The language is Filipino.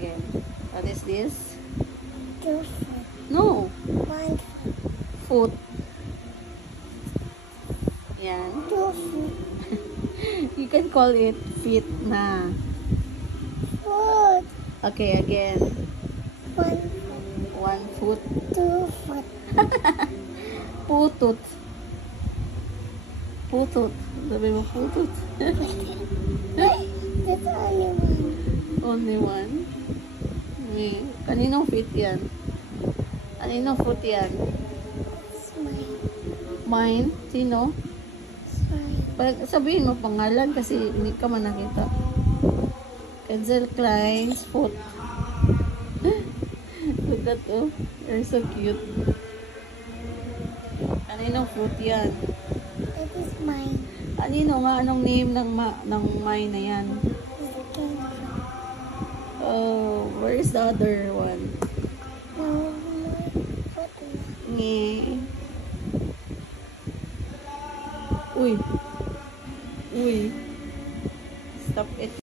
again. What is this? 2 foot. No. 1 Foot. Yan. 2 foot. You can call it feet na. Foot. Okay, again. 1 foot. 1 foot. 2 foot. Putut. Putut. Sabi mo putut. That's only 1. Only one. Kaninong feet yan? Kaninong foot yan? It's mine. Mine? Sino? It's mine. Sabihin mo pangalan kasi hindi ka man nakita. Kenzel Klein's foot. Look at oh. You're so cute. Kaninong foot yan? That is mine. Kanino nga? Anong name ng mine na yan? Second foot. Oh, where is the other one? No, foot. Nge. Uy. Uy. Stop it.